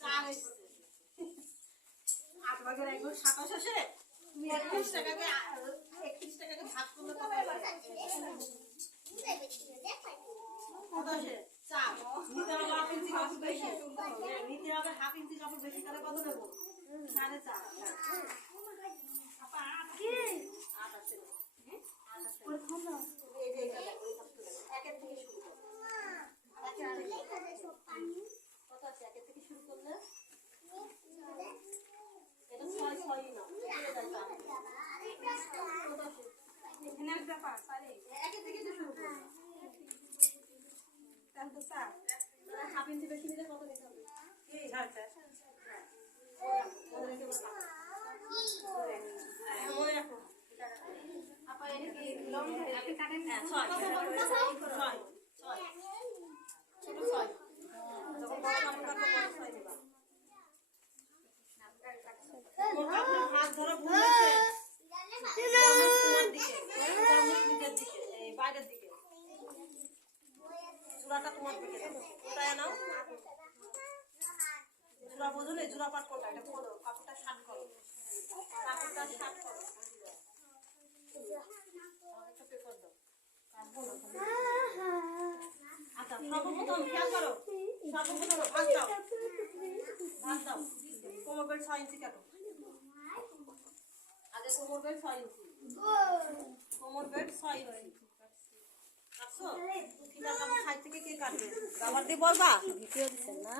চার এসছে 8 ভাগের 1 ভাগ 27 আসে। তুমি 31 টাকাকে ভাগ করলে কত আসে? কত আসে? 4। নিতে হবে হাফ ইঞ্চি কাপড় বেশি। নিতে হবে হাফ ইঞ্চি কাপড় বেশি, তাহলে কত দেবো? 4.5। আপা কি 8 আছে। হ্যাঁ 8 আছে। ওই খোলো এই যে একের থেকে শুরু করো। কত আছে? একের থেকে শুরু করলে এটা 6 6ই না। এখানে একটা পাস আরে একের থেকে তো শুরু করো। তাহলে তো 4 হাফ ইঞ্চি বেশি নিলে কত নিতে হবে? কি 4.5। আপা এটা কি লং ধরে আপনি কাটেন না? 6 ছোট 6 যখন বড় কাপড় কাটবো বড় 6 দিবা। মোর কাপড়ের ভাঁজ ধরো ভুল হয়েছে। নিচের দিকে এই বাইরের দিকে জোড়াটা তোমার দিকে দাও। ওটায় নাও। জোড়া বোঝো না? জোড়া পাট কোনটা? এটা খোলো, কাপড়টা শার্ট করো। কাপড়টা শার্ট করো। একটা পেপার দাও। আচ্ছা সর্বপ্রথম খেয়াল করো। সর্বপ্রথম ভাঁজ দাও। ভাঁজ দাও। কোমর বেল্ট 6 ইঞ্চি কাটো। আগে কোমর বেল্ট 6 ইঞ্চি। কোমর বেল্ট 6 ইঞ্চি। কাটছো? কিনা কাপড় সাইড থেকে কে কাটবে? রাবার দিয়ে বলবা? ভিডিও দিছেন না?